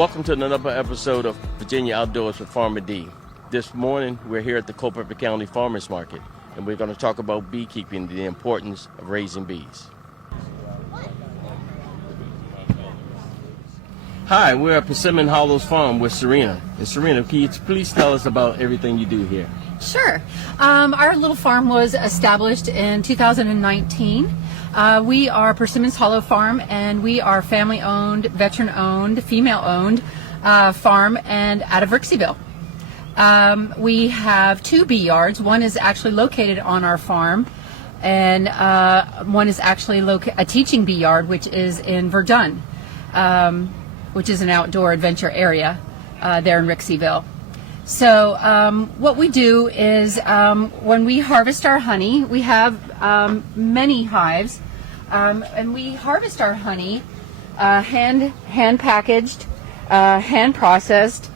Welcome to another episode of Virginia Outdoors with Farmer D. This morning we're here at the Culpeper County Farmers Market, and we're going to talk about beekeeping, the importance of raising bees. Hi, we're at Persimmon Hollows Farm with Serena. And Serena, can you please tell us about everything you do here? Sure. Our little farm was established in 2019. We are Persimmon's Hollow Farm, and we are family-owned, veteran-owned, female-owned farm and out of Rixieville. We have 2 bee yards. One is actually located on our farm, and one is actually a teaching bee yard, which is in Verdun, which is an outdoor adventure area there in Rixieville. So what we do is when we harvest our honey, we have many hives, and we harvest our honey hand packaged, hand processed,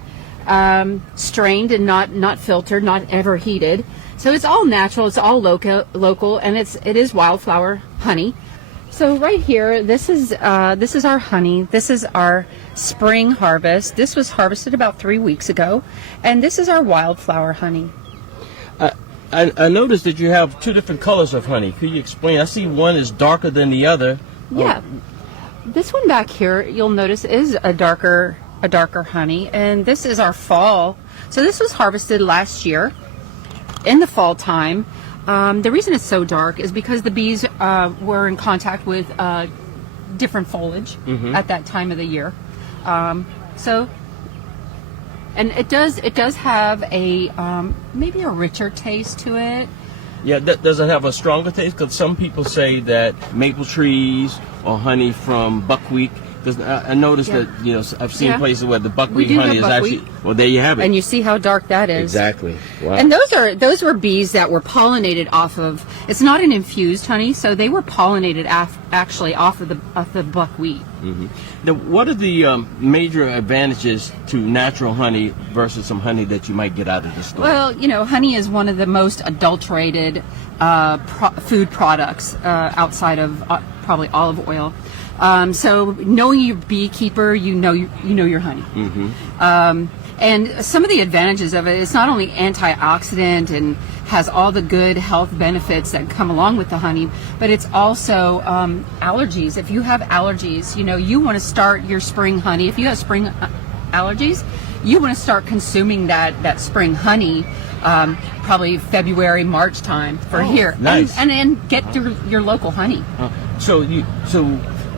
strained and not filtered, not ever heated. So it's all natural, it's all local, and it is wildflower honey. So right here, this is our honey. This is our spring harvest. This was harvested about 3 weeks ago, and this is our wildflower honey. I noticed that you have 2 different colors of honey. Could you explain? I see one is darker than the other. Yeah, this one back here, you'll notice, is a darker honey, and this is our fall. So this was harvested last year in the fall time. The reason it's so dark is because the bees were in contact with different foliage at that time of the year. And it does have a maybe a richer taste to it. Yeah, does it have a stronger taste? Because some people say that maple trees or honey from buckwheat. I noticed that, I've seen places where the buckwheat honey is actually, well, there you have it. And you see how dark that is. Exactly. Wow. And those were bees that were pollinated off of, it's not an infused honey, so they were pollinated actually off of the buckwheat. Mm-hmm. Now, what are the major advantages to natural honey versus some honey that you might get out of the store? Well, honey is one of the most adulterated food products outside of probably olive oil. So knowing your beekeeper, you know your honey. Mm-hmm. And some of the advantages of it, it's not only antioxidant and has all the good health benefits that come along with the honey, but it's also allergies. If you have allergies, you want to start your spring honey. If you have spring allergies, you want to start consuming that spring honey probably February, March time for here. Nice. And get your local honey.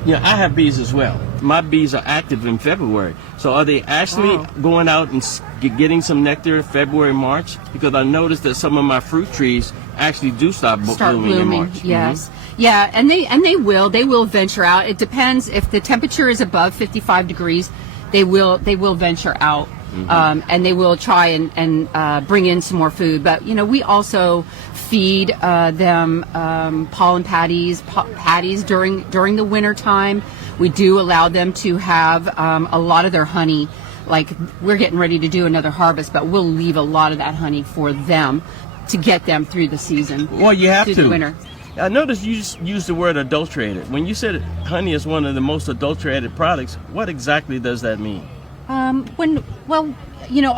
I have bees as well. My bees are active in February. So are they actually going out and getting some nectar in February, March? Because I noticed that some of my fruit trees actually do start blooming in March. Yes. Mm-hmm. Yeah, and they will venture out. It depends if the temperature is above 55 degrees, they will venture out. Mm-hmm. And they will try and bring in some more food. But, we also feed them pollen patties during the winter time. We do allow them to have a lot of their honey. Like, we're getting ready to do another harvest, but we'll leave a lot of that honey for them to get them through the season. Well, you have through to. The winter. I noticed you used the word adulterated. When you said honey is one of the most adulterated products, what exactly does that mean? A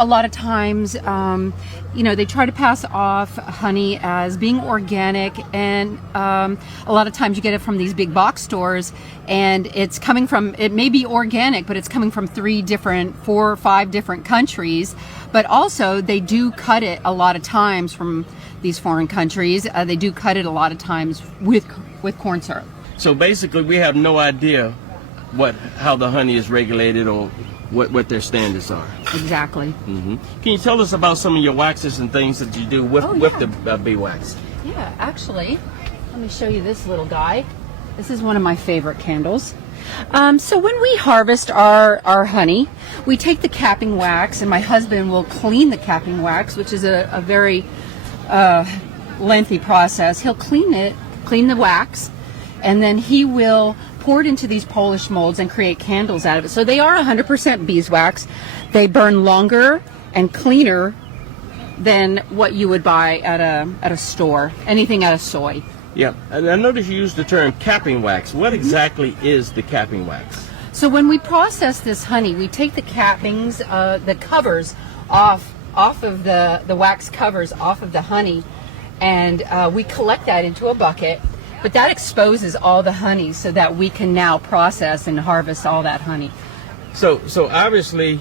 lot of times, they try to pass off honey as being organic, and a lot of times you get it from these big box stores, and it may be organic, but it's coming from 4 or 5 different countries. But also, they do cut it a lot of times from these foreign countries. They do cut it a lot of times with corn syrup. So basically, we have no idea how the honey is regulated or what their standards are. Exactly. Mm-hmm. Can you tell us about some of your waxes and things that you do with the bee wax? Yeah, actually, let me show you this little guy. This is one of my favorite candles. So when we harvest our honey, we take the capping wax, and my husband will clean the capping wax, which is a very lengthy process. He'll clean the wax, and then he will pour it into these Polish molds and create candles out of it. So they are 100% beeswax. They burn longer and cleaner than what you would buy at a store, anything out of soy. Yeah, and I noticed you used the term capping wax. What exactly is the capping wax? So when we process this honey, we take the cappings, the covers off of the wax covers off of the honey, and we collect that into a bucket. But that exposes all the honey so that we can now process and harvest all that honey. So obviously,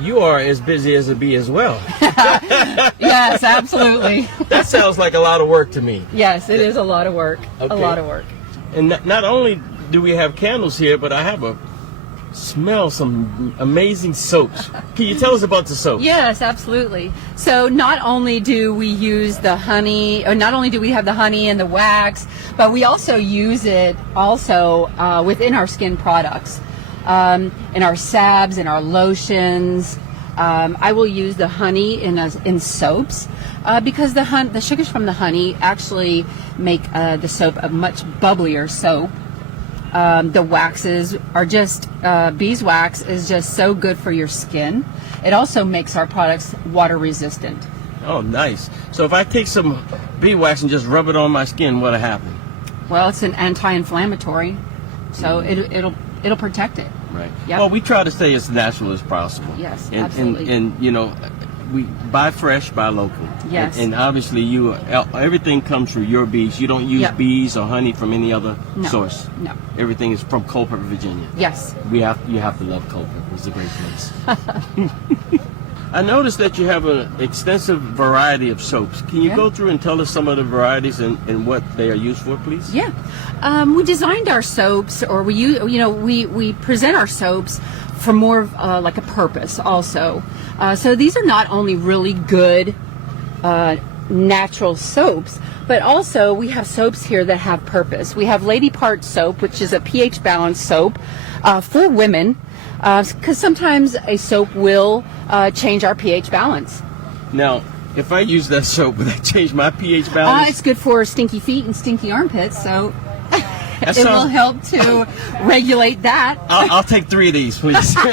you are as busy as a bee as well. Yes, absolutely. That sounds like a lot of work to me. Yes, it is a lot of work. Okay. A lot of work. And not only do we have candles here, but I have smell some amazing soaps. Can you tell us about the soap? Yes, absolutely. So not only do we use the honey, or not only do we have the honey and the wax, but we also use it also within our skin products, in our salves, in our lotions. I will use the honey in soaps because the sugars from the honey actually make the soap a much bubblier soap. The waxes are just, beeswax is just so good for your skin. It also makes our products water resistant. Oh, nice. So if I take some bee wax and just rub it on my skin, what'll happen? Well, it's an anti-inflammatory, so it'll protect it. Right. Yep. Well, we try to stay as natural as possible. Yes, and, absolutely. And you know, we buy fresh, buy local. Yes. And obviously, everything comes through your bees. You don't use Yep. bees or honey from any other No. source. No. Everything is from Culpeper, Virginia. Yes. You have to love Culpeper. It's a great place. I noticed that you have an extensive variety of soaps. Can you Yeah. go through and tell us some of the varieties and what they are used for, please? Yeah, we designed our soaps, or we present our soaps for more of like a purpose also. So these are not only really good natural soaps, but also we have soaps here that have purpose. We have Lady Part soap, which is a pH balanced soap for women, because sometimes a soap will change our pH balance. Now, if I use that soap, would that change my pH balance? It's good for stinky feet and stinky armpits, so That it will sounds- help to regulate that. I'll take 3 of these, please. All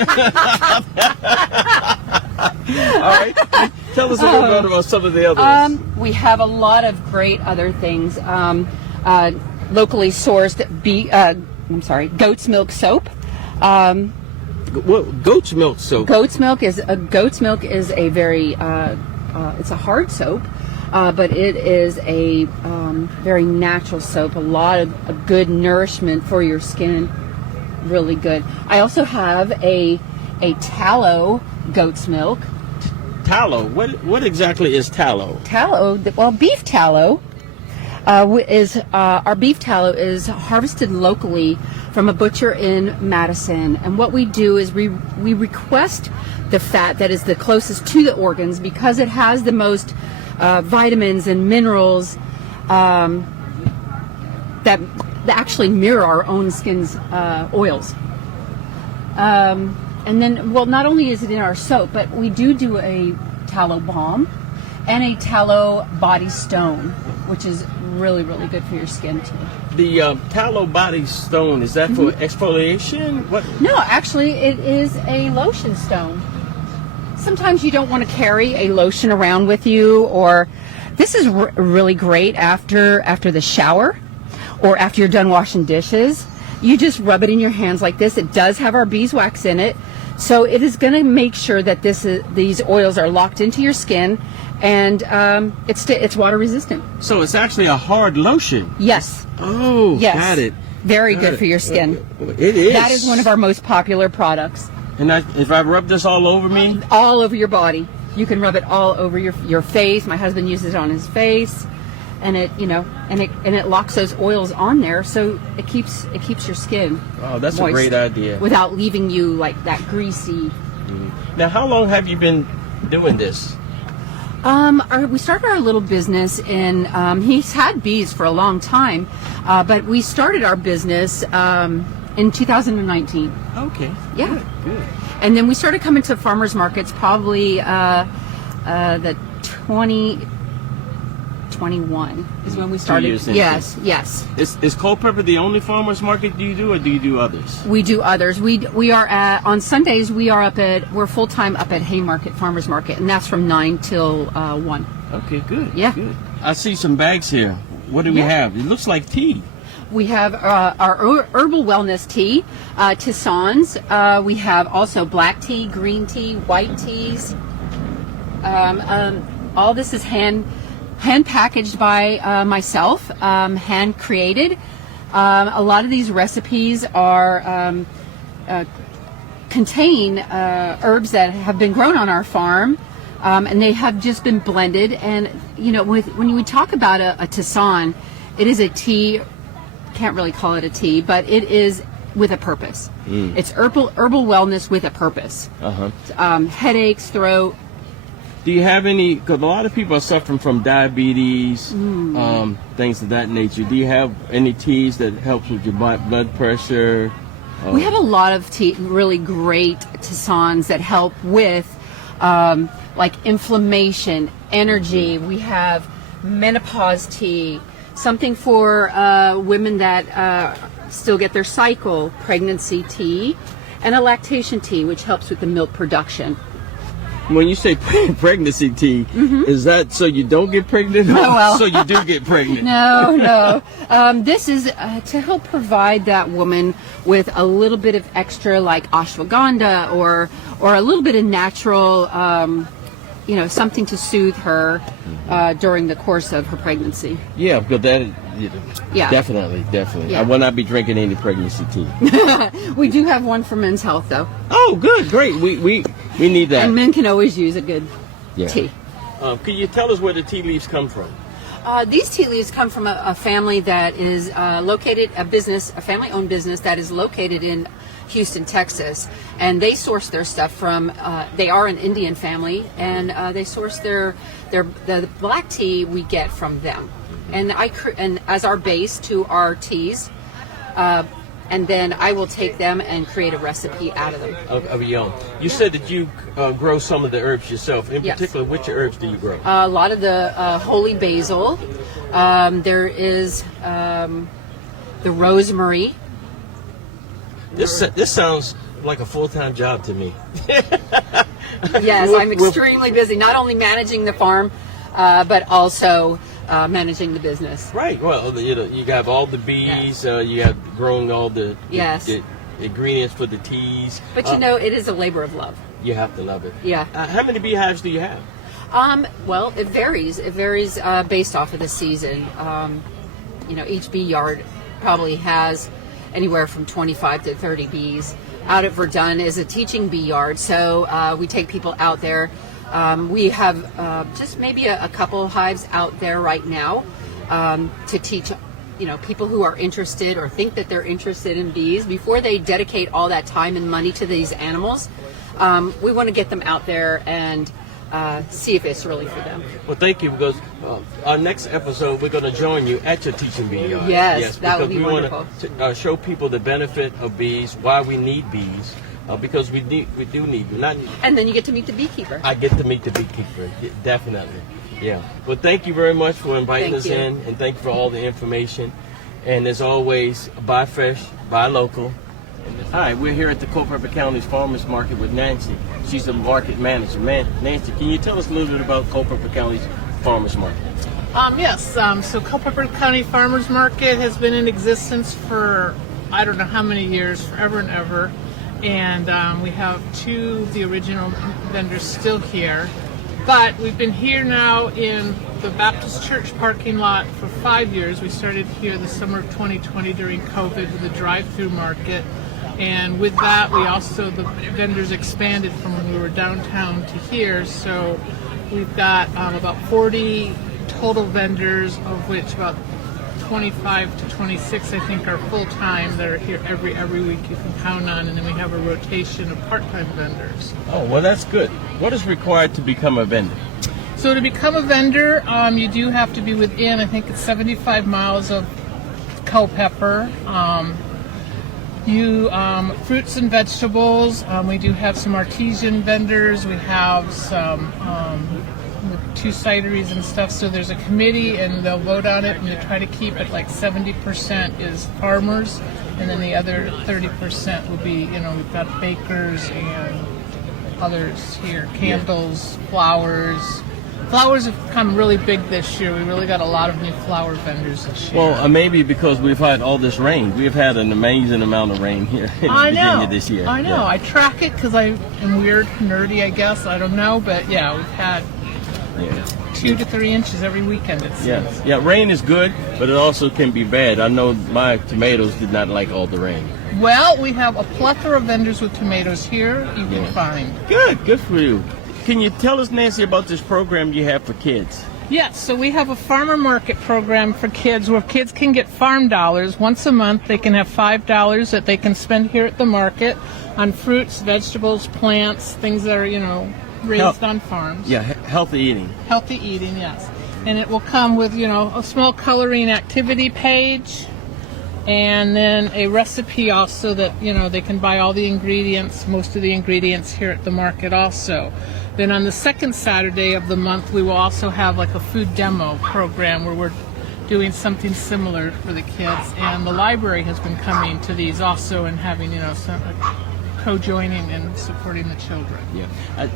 right. Tell us a little bit about some of the others. We have a lot of great other things. Locally sourced goat's milk soap. Goat's milk soap. Goat's milk is a very it's a hard soap, but it is a very natural soap. A lot of good nourishment for your skin. Really good. I also have a tallow goat's milk. Tallow. What exactly is tallow? Tallow, well, beef tallow is our beef tallow is harvested locally from a butcher in Madison, and what we do is we request the fat that is the closest to the organs because it has the most vitamins and minerals that actually mirror our own skin's oils. And then, well, not only is it in our soap, but we do a tallow balm and a tallow body stone, which is really, really good for your skin too. The tallow body stone, is that for exfoliation? What? No, actually, it is a lotion stone. Sometimes you don't want to carry a lotion around with you, or this is really great after the shower or after you're done washing dishes. You just rub it in your hands like this. It does have our beeswax in it, so it is going to make sure that these oils are locked into your skin, and it's water resistant. So it's actually a hard lotion. Yes. Oh, Yes. got it. Very good for your skin. It is. That is one of our most popular products. And if I rub this all over me? All over your body. You can rub it all over your face. My husband uses it on his face, and it locks those oils on there, so it keeps your skin Oh, that's moist a great idea. without leaving you like that greasy. Now, how long have you been doing this? We started our little business he's had bees for a long time, but we started our business in 2019. Okay. Yeah. Good. And then we started coming to farmers markets probably the 2021 is when we started. 2 years into Yes, yes. Is Culpeper the only farmers market you do, or do you do others? We do others. We are on Sundays. We're full time up at Haymarket Farmers Market, and that's from 9 till 1. Okay, good. Yeah. Good. I see some bags here. What do we Yeah. have? It looks like tea. We have our herbal wellness tea, tisanes. We have also black tea, green tea, white teas. All this is hand packaged by myself, hand created. A lot of these recipes are contain herbs that have been grown on our farm, and they have just been blended. And when we talk about a tisane, it is a tea. Can't really call it a tea, but it is with a purpose. It's herbal wellness with a purpose. Headaches, throat. Do you have any, because a lot of people are suffering from diabetes, things of that nature. Do you have any teas that helps with your blood pressure? We have a lot of really great tisanes that help with like inflammation, energy. We have menopause tea, something for women that still get their cycle, pregnancy tea, and a lactation tea, which helps with the milk production. When you say pregnancy tea, is that so you don't get pregnant, or so you do get pregnant? No. This is to help provide that woman with a little bit of extra, like ashwagandha or a little bit of natural, something to soothe her during the course of her pregnancy. Yeah, because definitely. Yeah. I will not be drinking any pregnancy tea. We do have one for men's health, though. Oh, good, great. We need that. And men can always use a good tea. Can you tell us where the tea leaves come from? These tea leaves come from a family that is located, a family-owned business that is located in Houston, Texas, and they source their stuff from. They are an Indian family, and they source the black tea we get from them, and and as our base to our teas. And then I will take them and create a recipe out of them. Of your own. You said that you grow some of the herbs yourself. In particular, which herbs do you grow? A lot of the holy basil. There is the rosemary. This sounds like a full-time job to me. Yes, I'm extremely busy. Not only managing the farm, but also managing the business. Right. Well, you have all the bees. You have growing all the ingredients for the teas. But it is a labor of love. You have to love it. Yeah. How many beehives do you have? Well, it varies. It varies based off of the season. Each bee yard probably has anywhere from 25 to 30 bees. Out at Verdun is a teaching bee yard, so we take people out there. We have just maybe a couple hives out there right now to teach, people who are interested or think that they're interested in bees. Before they dedicate all that time and money to these animals, we want to get them out there and see if it's really for them. Well, thank you, because our next episode, we're going to join you at your teaching bee yard. Yes, that would be wonderful. We want to show people the benefit of bees, why we need bees. Because we do need you. And then you get to meet the beekeeper. I get to meet the beekeeper, definitely. Yeah. Well, thank you very much for inviting us in, and thank you for all the information. And as always, buy fresh, buy local. Hi, we're here at the Culpeper County's Farmers Market with Nancy. She's the market manager. Nancy, can you tell us a little bit about Culpeper County's Farmers Market? Yes. So Culpeper County Farmers Market has been in existence for I don't know how many years, forever and ever. And we have two of the original vendors still here. But we've been here now in the Baptist Church parking lot for 5 years. We started here the summer of 2020 during COVID with a drive-through market. And with that, the vendors expanded from when we were downtown to here. So we've got about 40 total vendors, of which about 25 to 26, I think, are full-time that are here every week you can count on, and then we have a rotation of part-time vendors. Oh, well, that's good. What is required to become a vendor? So to become a vendor, you do have to be within, I think it's 75 miles of Culpeper. Fruits and vegetables. We do have some artesian vendors. We have some two cideries and stuff, so there's a committee and they'll vote on it, and they try to keep it like 70% is farmers, and then the other 30% will be, we've got bakers and others here, candles, flowers, Flowers have come really big this year. We really got a lot of new flower vendors this year. Well, maybe because we've had all this rain. We've had an amazing amount of rain here in Virginia this year. I know. Yeah. I track it because I am weird, nerdy, I guess. I don't know. But yeah, we've had 2 to 3 inches every weekend, it seems. Yeah, rain is good, but it also can be bad. I know my tomatoes did not like all the rain. Well, we have a plethora of vendors with tomatoes here you can find. Good for you. Can you tell us, Nancy, about this program you have for kids? Yes, so we have a farmer market program for kids where kids can get farm dollars. Once a month, they can have $5 that they can spend here at the market on fruits, vegetables, plants, things that are, raised on farms. Yeah, healthy eating. Healthy eating, yes. And it will come with, a small coloring activity page and then a recipe also that, they can buy all the ingredients, most of the ingredients here at the market also. Then on the second Saturday of the month, we will also have like a food demo program where we're doing something similar for the kids. And the library has been coming to these also and having, some co-joining and supporting the children. Yeah,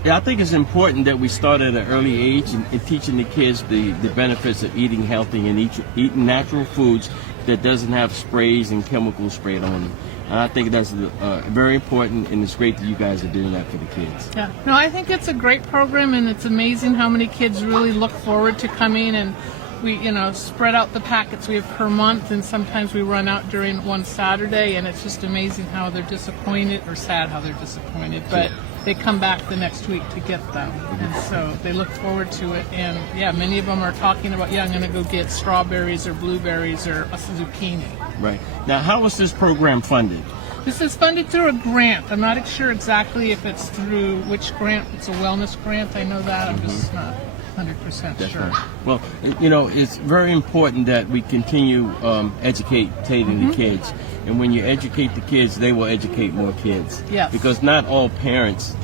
I think it's important that we start at an early age in teaching the kids the benefits of eating healthy and eating natural foods that doesn't have sprays and chemicals sprayed on them. And I think that's very important, and it's great that you guys are doing that for the kids. Yeah, no, I think it's a great program, and it's amazing how many kids really look forward to coming. And we, spread out the packets we have per month, and sometimes we run out during one Saturday, and it's just amazing how they're disappointed, or sad how they're disappointed, but they come back the next week to get them. And so they look forward to it. And yeah, many of them are talking about, I'm going to go get strawberries or blueberries or a zucchini. Right. Now, how was this program funded? This is funded through a grant. I'm not sure exactly if it's through which grant. It's a wellness grant. I know that. I'm just not 100% sure. Right. Well, it's very important that we continue educating the kids. And when you educate the kids, they will educate more kids. Yes. Because not all parents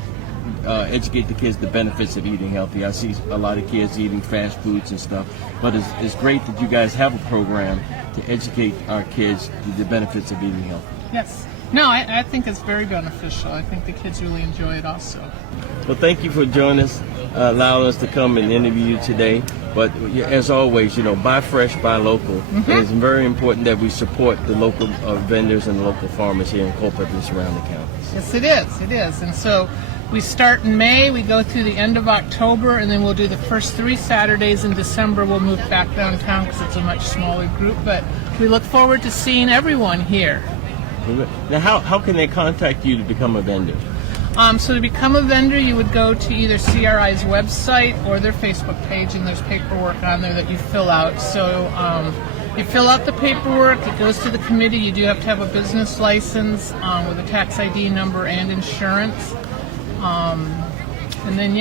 educate the kids the benefits of eating healthy. I see a lot of kids eating fast foods and stuff. But it's great that you guys have a program to educate our kids the benefits of eating healthy. Yes. No, I think it's very beneficial. I think the kids really enjoy it also. Well, thank you for joining us, allowing us to come and interview you today. But as always, buy fresh, buy local. And it's very important that we support the local vendors and local farmers here in Culpeper and surrounding counties. Yes, it is. It is. And so we start in May, we go through the end of October, and then we'll do the first 3 Saturdays in December. We'll move back downtown because it's a much smaller group. But we look forward to seeing everyone here. Now, how can they contact you to become a vendor? So to become a vendor, you would go to either CRI's website or their Facebook page, and there's paperwork on there that you fill out. So you fill out the paperwork, it goes to the committee. You do have to have a business license with a tax ID number and insurance. And then,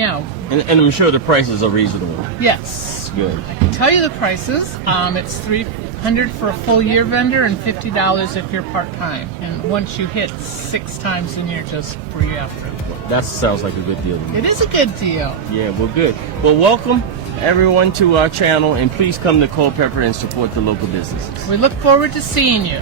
And I'm sure the prices are reasonable. Yes. Good. I can tell you the prices. It's $300 for a full year vendor and $50 if you're part-time. And once you hit 6 times, then you're just free after. That sounds like a good deal to me. It is a good deal. Yeah, well, good. Well, welcome everyone to our channel, and please come to Culpeper and support the local businesses. We look forward to seeing you.